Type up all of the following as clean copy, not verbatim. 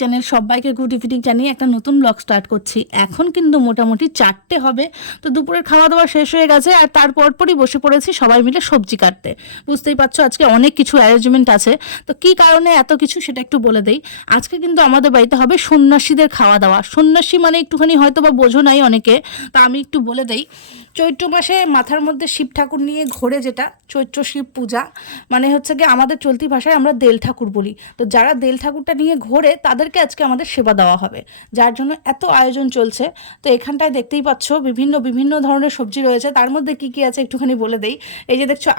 Channel সবাইকে good evening জানিয়ে একটা নতুন ব্লগ স্টার্ট করছি। এখন কিন্তু মোটামুটি 4টে হবে, তো দুপুরের খাওয়া দাওয়া শেষ হয়ে গেছে আর তারপরই বসে পড়েছি সবাই মিলে সবজি কাটতে। বুঝতেই পারছো আজকে অনেক কিছু অ্যারেঞ্জমেন্ট আছে, তো কি কারণে এত কিছু সেটা একটু বলে দেই। আজকে কিন্তু আমাদের বাড়িতে হবে সন্ন্যাসীদের খাওয়া দাওয়া। সন্ন্যাসী মানে একটুখানি হয়তো বা বোঝো নাই অনেকে, তা আমি একটু বলে দেই। চৈত্র মাসে মাথার মধ্যে শিব ঠাকুর নিয়ে ঘোরে, যেটা চৈত্র শিব পূজা, মানে হচ্ছে গিয়ে আমাদের চলতি ভাষায় আমরা দেল ঠাকুর বলি। তো যারা দেল ঠাকুরটা নিয়ে ঘোরে তাদেরকে আজকে আমাদের সেবা দেওয়া হবে, যার জন্য এত আয়োজন চলছে। তো এখানটায় দেখতেই পাচ্ছ বিভিন্ন বিভিন্ন ধরনের সবজি রয়েছে, তার মধ্যে কি কি আছে একটুখানি বলে দেই। এই যে দেখছো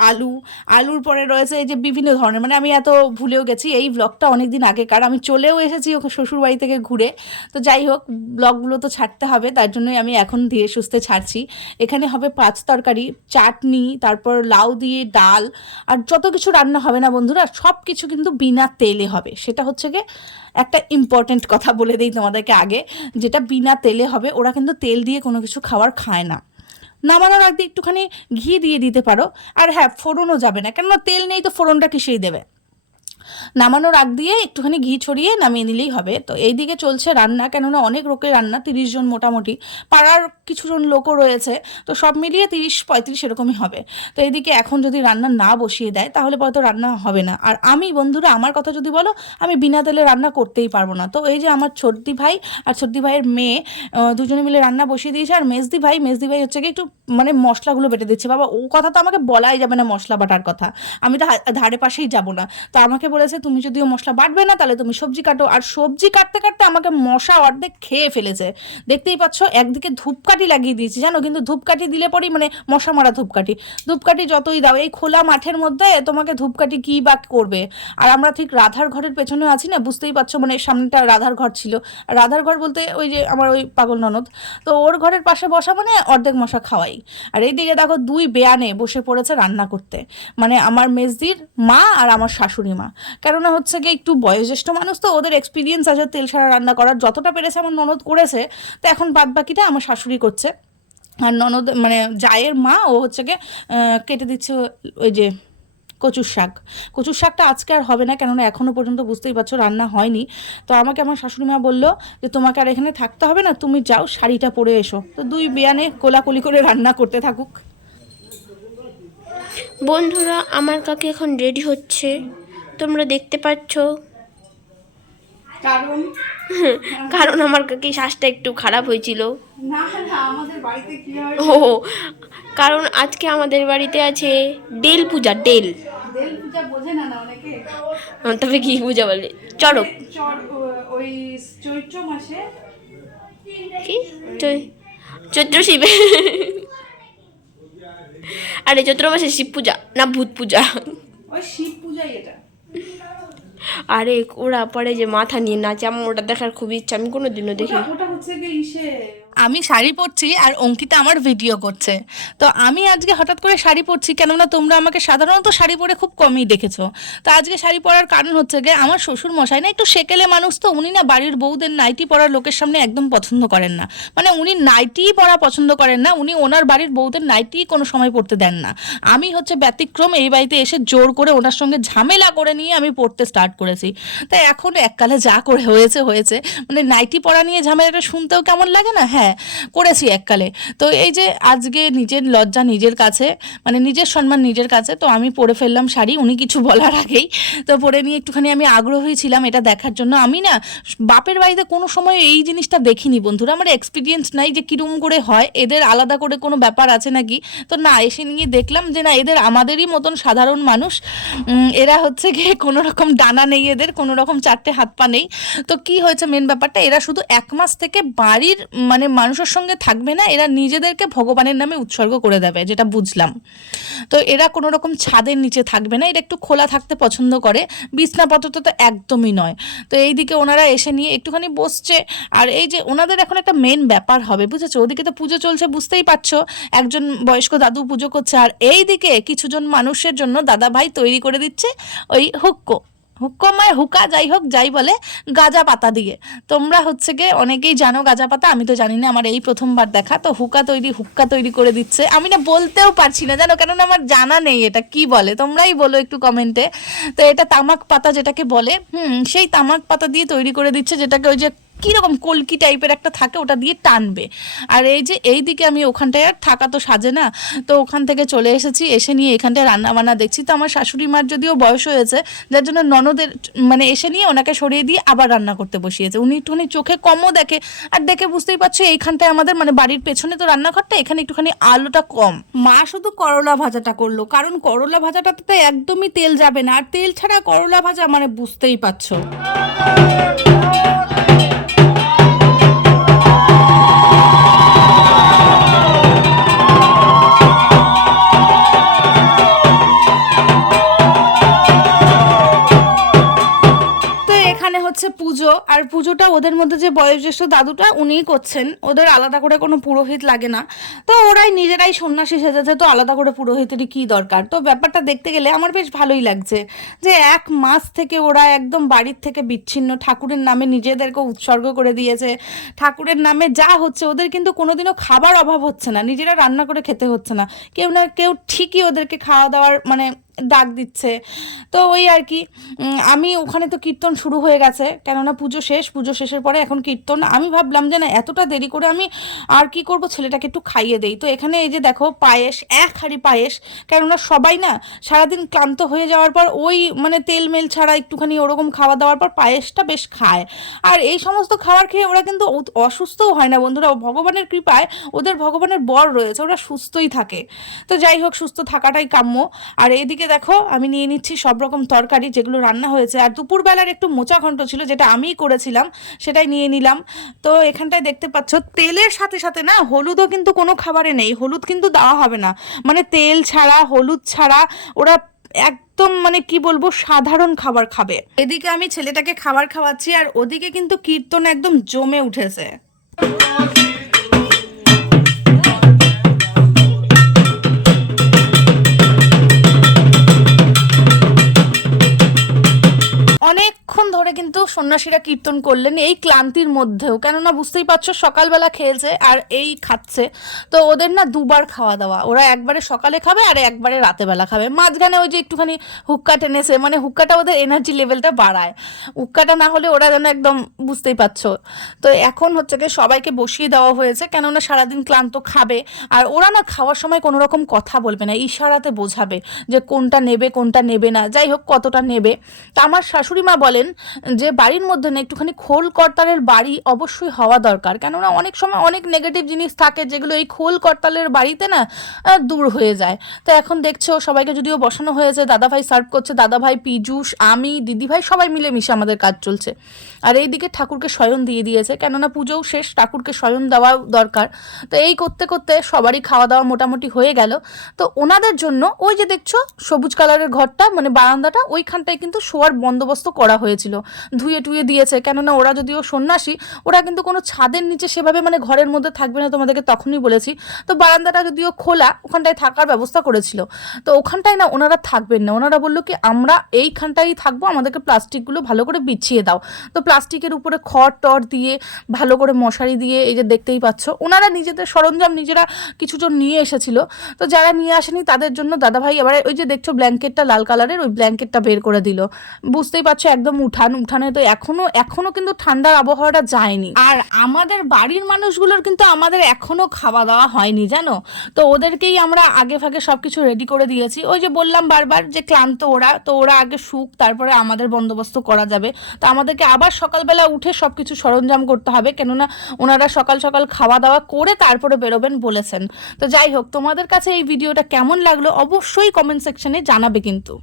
আলুর পরে রয়েছে এই যে বিভিন্ন ধরনের, মানে আমি এত ভুলেও গেছি, এই ব্লগটা অনেক দিন আগেকার, আমি চলেও এসেছি ওকে শ্বশুর বাড়ি থেকে ঘুরে। তো যাই হোক, ব্লগগুলো তো ছাড়তে হবে, তার জন্যই আমি এখন ধীরে সুস্থে ছাড়ছি। এখানে হবে 5 তরকারি, চাটনি, তারপর লাউ দিয়ে ডাল, আর যত কিছু রান্না হবে না বন্ধুরা, সব কিছু কিন্তু বিনা তেলে হবে। সেটা হচ্ছে গিয়ে একটা ইম্পর্টেন্ট কথা বলে দিই তোমাদেরকে আগে, যেটা বিনা তেলে হবে। ওরা কিন্তু তেল দিয়ে কোনো কিছু খায় না। নামানোর আগে একটুখানি ঘি দিয়ে দিতে পারো, আর হ্যাঁ, ফোড়নও যাবে না, কেননা তেল নেই তো ফোড়নটা কিসেই দেবে। নামানোর আগ দিয়ে একটুখানি ঘি ছড়িয়ে নামিয়ে নিলেই হবে। তো এইদিকে চলছে রান্না, কেননা অনেক লোকের রান্না, 30 জন মোটামুটি, পাড়ার কিছুজন লোকও রয়েছে, তো সব মিলিয়ে 30-35 এরকমই হবে। তো এইদিকে এখন যদি রান্না না বসিয়ে দেয় তাহলে পরে তো রান্না হবে না। আর আমি বন্ধুরা, আমার কথা যদি বলো, আমি বিনা তেলে রান্না করতেই পারবো না। তো এই যে আমার ছোটদি ভাই আর ছোটদি ভাইয়ের মেয়ে, দুজনে মিলে রান্না বসিয়ে দিয়েছে। আর মেজদি ভাই হচ্ছে কি একটু মানে মশলাগুলো বেটে দিচ্ছে। বাবা, ও কথা তো আমাকে বলাই যাবে না, মশলা বাটার কথা, আমি তো ধারে পাশেই যাবো না। তো আমাকে বলেছে তুমি যদিও মশলা বাটবে না তাহলে তুমি সবজি কাটো। আর সবজি কাটতে কাটতে আমাকে মশা অর্ধেক খেয়ে ফেলেছে। দেখতেই পাচ্ছ, একদিকে ধূপকাঠি লাগিয়ে দিয়েছি জানো, কিন্তু ধূপকাঠি দিলে পরেই মানে মশা মারা ধূপকাঠি যতই দাও, এই খোলা মাঠের মধ্যে তোমাকে ধূপকাঠি কি বা করবে। আর আমরা ঠিক রাধার ঘরের পেছনে আছি না, বুঝতেই পারছো, মানে সামনেটা রাধার ঘর ছিল। রাধার ঘর বলতে ওই যে আমার ওই পাগল ননদ, তো ওর ঘরের পাশে বসা মানে অর্ধেক মশা খাওয়াই। আর এইদিকে দেখো 2 বেয়ানে বসে পড়েছে রান্না করতে, মানে আমার মেজদির মা আর আমার শাশুড়ি মা। কেননা হচ্ছে গিয়ে একটু বয়োজ্যেষ্ঠ মানুষ, তো ওদের এক্সপিরিয়েন্স আছে তেল ছাড়া রান্না করার, যতটা পেরেছে আমার ননদ করেছে। তো এখন বাদ বাকিটা আমার শাশুড়ি করছে। আর ননদ মানে জায়ের মা, ও হচ্ছে গিয়ে কেটে দিচ্ছে ওই যে কচুর শাকটা আজকে আর হবে না, কেননা এখনও পর্যন্ত বুঝতেই পারছো রান্না হয়নি। তো আমাকে আমার শাশুড়ি মা বললো যে তোমাকে আর এখানে থাকতে হবে না, তুমি যাও শাড়িটা পরে এসো। তো 2 বেয়ানে কোলাকুলি করে রান্না করতে থাকুক। বন্ধুরা, আমার কাকি এখন রেডি হচ্ছে, তোমরা দেখতে পাচ্ছ। কারণ কারণ আমার কাকি শ্বাসটা একটু খারাপ হয়েছিল। না না, আমাদের বাড়িতে কি হয়, ও, কারণ আজকে আমাদের বাড়িতে আছে ডেল পূজা। দেল পূজা বোঝে না অনেকে, তবে কি পূজা বলে? চড়ক। ওই চৈত্র মাসে কি চৈত্র শিবে, আরে চৈত্র মাসে শিব পূজা না ভূত পূজা? ওই শিব পূজাই এটা। আরে ওরা পরে যে মাথা নিয়ে নাচে, আমার ওটা দেখার খুব ইচ্ছা, আমি কোনোদিনও দেখি। ওটা হচ্ছে গিয়ে ইসে, আমি শাড়ি পরছি আর অঙ্কিতা আমার ভিডিও করছে। তো আমি আজকে হঠাৎ করে শাড়ি পরছি, কেননা তোমরা আমাকে সাধারণত শাড়ি পরে খুব কমই দেখেছো। তো আজকে শাড়ি পরার কারণ হচ্ছে গিয়ে আমার শ্বশুর মশাই না একটু সেকেলে মানুষ, তো উনি না বাড়ির বউদের নাইটি পরার লোকের সামনে একদম পছন্দ করেন না। মানে উনি নাইটিই পরা পছন্দ করেন না, উনি ওনার বাড়ির বউদের নাইটিই কোনো সময় পরতে দেন না। আমি হচ্ছে ব্যতিক্রম, এই বাড়িতে এসে জোর করে ওনার সঙ্গে ঝামেলা করে নিয়ে আমি পড়তে স্টার্ট করেছি। তাই এখন এককালে যা করে হয়েছে, মানে নাইটি পরা নিয়ে ঝামেলাটা শুনতেও কেমন লাগে না? হ্যাঁ, করেছি এককালে। তো এই যে আজকে নিজের লজ্জা নিজের কাছে, মানে নিজের সম্মান নিজের কাছে, তো আমি পরে ফেললাম শাড়ি উনি কিছু বলার আগেই। তো পরে নিয়ে একটুখানি আমি আগ্রহী ছিলাম এটা দেখার জন্য। আমি না বাপের বাড়িতে কোনো সময় এই জিনিসটা দেখিনি বন্ধুরা, আমার এক্সপিরিয়েন্স নাই যে কীরকম করে হয়, এদের আলাদা করে কোনো ব্যাপার আছে নাকি। তো না, এসে নিয়ে দেখলাম যে না, এদের আমাদেরই মতন সাধারণ মানুষ। এরা হচ্ছে গিয়ে কোনো রকম ডানা নেই এদের, কোনো রকম 4টে হাত পা নেই। তো কি হয়েছে মেন ব্যাপারটা, এরা শুধু 1 মাস থেকে বাড়ির মানে মানুষের সঙ্গে থাকবে না, এরা নিজেদেরকে ভগবানের নামে উৎসর্গ করে দেবে, যেটা বুঝলাম। তো এরা কোনো রকম ছাদের নিচে থাকবে না, এরা একটু খোলা থাকতে পছন্দ করে, বিছনাপত্র তো একদমই নয়। তো এইদিকে ওনারা এসে নিয়ে একটুখানি বসছে। আর এই যে ওনাদের এখন একটা মেন ব্যাপার হবে, বুঝেছো, ওদিকে তো পুজো চলছে বুঝতেই পারছো, একজন বয়স্ক দাদু পুজো করছে, আর এইদিকে কিছুজন মানুষের জন্য দাদা ভাই তৈরি করে দিচ্ছে ওই হুক্কো। হুক্কমায় হুকা যাই হোক যাই বলে গাঁজা পাতা দিয়ে। তোমরা হচ্ছে গিয়ে অনেকেই জানো গাঁজা পাতা, আমি তো জানি না, আমার এই প্রথমবার দেখা। তো হুক্কা তৈরি করে দিচ্ছে, আমি না বলতেও পারছি না জানো, কেননা আমার জানা নেই এটা কি বলে, তোমরাই বলো একটু কমেন্টে। তো এটা তামাক পাতা যেটাকে বলে, সেই তামাক পাতা দিয়ে তৈরি করে দিচ্ছে, যেটাকে ওই যে কীরকম কলকি টাইপের একটা থাকে ওটা দিয়ে টানবে। আর এই যে এই দিকে আমি ওখানটায় আর থাকা তো সাজে না, তো ওখান থেকে চলে এসেছি, এসে নিয়ে এখানটায় রান্না বান্না দেখছি। তো আমার শাশুড়ি মার যদিও বয়স হয়েছে, যার জন্য ননদের মানে এসে নিয়ে ওনাকে সরিয়ে দিয়ে আবার রান্না করতে বসিয়েছে। উনি একটুখানি চোখে কমও দেখে, আর দেখে বুঝতেই পারছো এইখানটায় আমাদের মানে বাড়ির পেছনে তো রান্নাঘরটা, এখানে একটুখানি আলোটা কম। মা শুধু করলা ভাজাটা করলো, কারণ করলা ভাজাটাতে তো একদমই তেল যাবে না, আর তেল ছাড়া করলা ভাজা মানে বুঝতেই পারছো। পুজো, আর পুজোটা ওদের মধ্যে যে বয়োজ্যেষ্ঠ দাদুটা উনিই করছেন, ওদের আলাদা করে কোনো পুরোহিত লাগে না, তো ওরাই নিজেরাই সন্ন্যাসী সেজেছে, তো আলাদা করে পুরোহিতেরই কী দরকার। তো ব্যাপারটা দেখতে গেলে আমার বেশ ভালোই লাগছে যে 1 মাস থেকে ওরা একদম বাড়ির থেকে বিচ্ছিন্ন, ঠাকুরের নামে নিজেদেরকে উৎসর্গ করে দিয়েছে, ঠাকুরের নামে যা হচ্ছে ওদের কিন্তু কোনোদিনও খাবার অভাব হচ্ছে না, নিজেরা রান্না করে খেতে হচ্ছে না, কেউ না কেউ ঠিকই ওদেরকে খাওয়া দাওয়ার মানে ডাক দিচ্ছে। তো ওই আর কি, আমি ওখানে তো কীর্তন শুরু হয়ে গেছে, কেননা পুজো শেষের পরে এখন কীর্তন। আমি ভাবলাম যে না এতটা দেরি করে আমি আর কি করব, ছেলেটাকে একটু খাইয়ে দেই। তো এখানে এই যে দেখো পায়েস, 1 হাঁড়ি পায়েস, কেননা সবাই না সারাদিন ক্লান্ত হয়ে যাওয়ার পর ওই মানে তেল মেল ছাড়া একটুখানি ওরকম খাওয়া দাওয়ার পর পায়েসটা বেশ খায়। আর এই সমস্ত খাবার খেয়ে ওরা কিন্তু অসুস্থও হয় না বন্ধুরা, ভগবানের কৃপায় ওদের ভগবানের বর রয়েছে, ওরা সুস্থই থাকে। তো যাই হোক, সুস্থ থাকাটাই কাম্য। আর এইদিকে দেখো আমি নিয়ে নিচ্ছি সব রকম তরকারি যেগুলো রান্না হয়েছে, আর দুপুরবেলার একটু মোচা ঘন্ট ছিল যেটা আমিই করেছিলাম, সেটাই নিয়ে নিলাম। তো এখানটায় দেখতে পাচ্ছ তেলের সাথে সাথে না হলুদও কিন্তু কোনো খাবারে নেই, হলুদ কিন্তু দেওয়া হবে না, মানে তেল ছাড়া হলুদ ছাড়া ওরা একদম মানে কি বলবো সাধারণ খাবার খাবে। এদিকে আমি ছেলেটাকে খাবার খাওয়াচ্ছি, আর ওদিকে কিন্তু কীর্তন একদম জমে উঠেছে। অনেকক্ষণ ধরে কিন্তু সন্ন্যাসীরা কীর্তন করলেন এই ক্লান্তির মধ্যেও, কেননা বুঝতেই পারছো সকালবেলা খেয়েছে আর এই খাচ্ছে, তো ওদের না দুবার খাওয়া দাওয়া, ওরা একবারে সকালে খাবে আর একবারে রাতেবেলা খাবে, মাঝখানে ওই যে একটুখানি হুক্কা টেনেছে, মানে হুক্কাটা ওদের এনার্জি লেভেলটা বাড়ায়, হুক্কাটা না হলে ওরা যেন একদম বুঝতেই পারছো। তো এখন হচ্ছে কি সবাইকে বসিয়ে দেওয়া হয়েছে, কেননা সারাদিন ক্লান্ত খাবে, আর ওরা না খাওয়ার সময় কোনো রকম কথা বলবে না, ইশারাতে বোঝাবে যে কোনটা নেবে কোনটা নেবে না, যাই হোক কতটা নেবে। তা আমার শাশুড়ি মা বলেন যে বাড়ির মধ্যে না একটুখানি খোল কর্তালের বাড়ি অবশ্যই হওয়া দরকার, কেননা অনেক সময় অনেক নেগেটিভ জিনিস থাকে যেগুলো এই খোল কর্তালের বাড়িতে না দূর হয়ে যায়। তো এখন দেখছো সবাইকে যদিও বসানো হয়েছে, দাদাভাই সার্ভ করছে, দাদাভাই পীযূষ আমি দিদিভাই সবাই মিলে মিশে আমাদের কাজ চলছে। আর এইদিকে ঠাকুরকে শয়ন দিয়ে দিয়েছে, কেননা পুজোও শেষ, ঠাকুরকে শয়ন দেওয়া দরকার। তো এই করতে করতে সবারই খাওয়া দাওয়া মোটামুটি হয়ে গেল। তো ওনাদের জন্য ওই যে দেখছো সবুজ কালারের ঘরটা মানে বারান্দাটা, ওইখানটায় কিন্তু শোয়ার বন্দোবস্ত করা হয়েছিল, ধুয়ে টুয়ে দিয়েছে, কেননা ওরা যদিও সন্ন্যাসী ওরা কিন্তু কোনো ছাদের নিচে সেভাবে মানে ঘরের মধ্যে থাকবে না, তোমাদেরকে তখনই বলেছি। তো বারান্দাটা যদিও খোলা, ওখানটায় থাকার ব্যবস্থা করেছিল। তো ওখানটায় না ওনারা থাকবেন না, ওনারা বললো কি আমরা এইখানটাই থাকবো, আমাদেরকে প্লাস্টিকগুলো ভালো করে বিছিয়ে দাও। তো প্লাস্টিকের উপরে খড় টর দিয়ে ভালো করে মশারি দিয়ে, এই যে দেখতেই পাচ্ছ ওনারা নিজেদের সরঞ্জাম নিজেরা কিছুজন নিয়ে এসেছিল। তো যারা নিয়ে আসেনি তাদের জন্য দাদাভাই এবার ওই যে দেখছো ব্ল্যাঙ্কেটটা লাল কালারের, ওই ব্ল্যাঙ্কেটটা বের করে দিল, বুঝতেই পারছো একদম উঠানে তো এখনো কিন্তু ঠান্ডার আবহাওয়াটা যায়নি। আর আমাদের বাড়ির মানুষগুলোর কিন্তু আমাদের এখনো খাওয়া দাওয়া হয়নি জানো, তো ওদেরকেই আমরা আগে ভাগে সবকিছু রেডি করে দিয়েছি। ওই যে বললাম বারবার যে ক্লান্ত ওরা, তো ওরা আগে শুক, তারপরে আমাদের বন্দোবস্ত করা যাবে। তো আমাদেরকে আবার সকালবেলা উঠে সবকিছু সরঞ্জাম করতে হবে, কেননা ওনারা সকাল সকাল খাওয়া দাওয়া করে তারপরে বেরোবেন বলেছেন। তো যাই হোক, তোমাদের কাছে এই ভিডিওটা কেমন লাগলো অবশ্যই কমেন্ট সেকশনে জানাবে কিন্তু।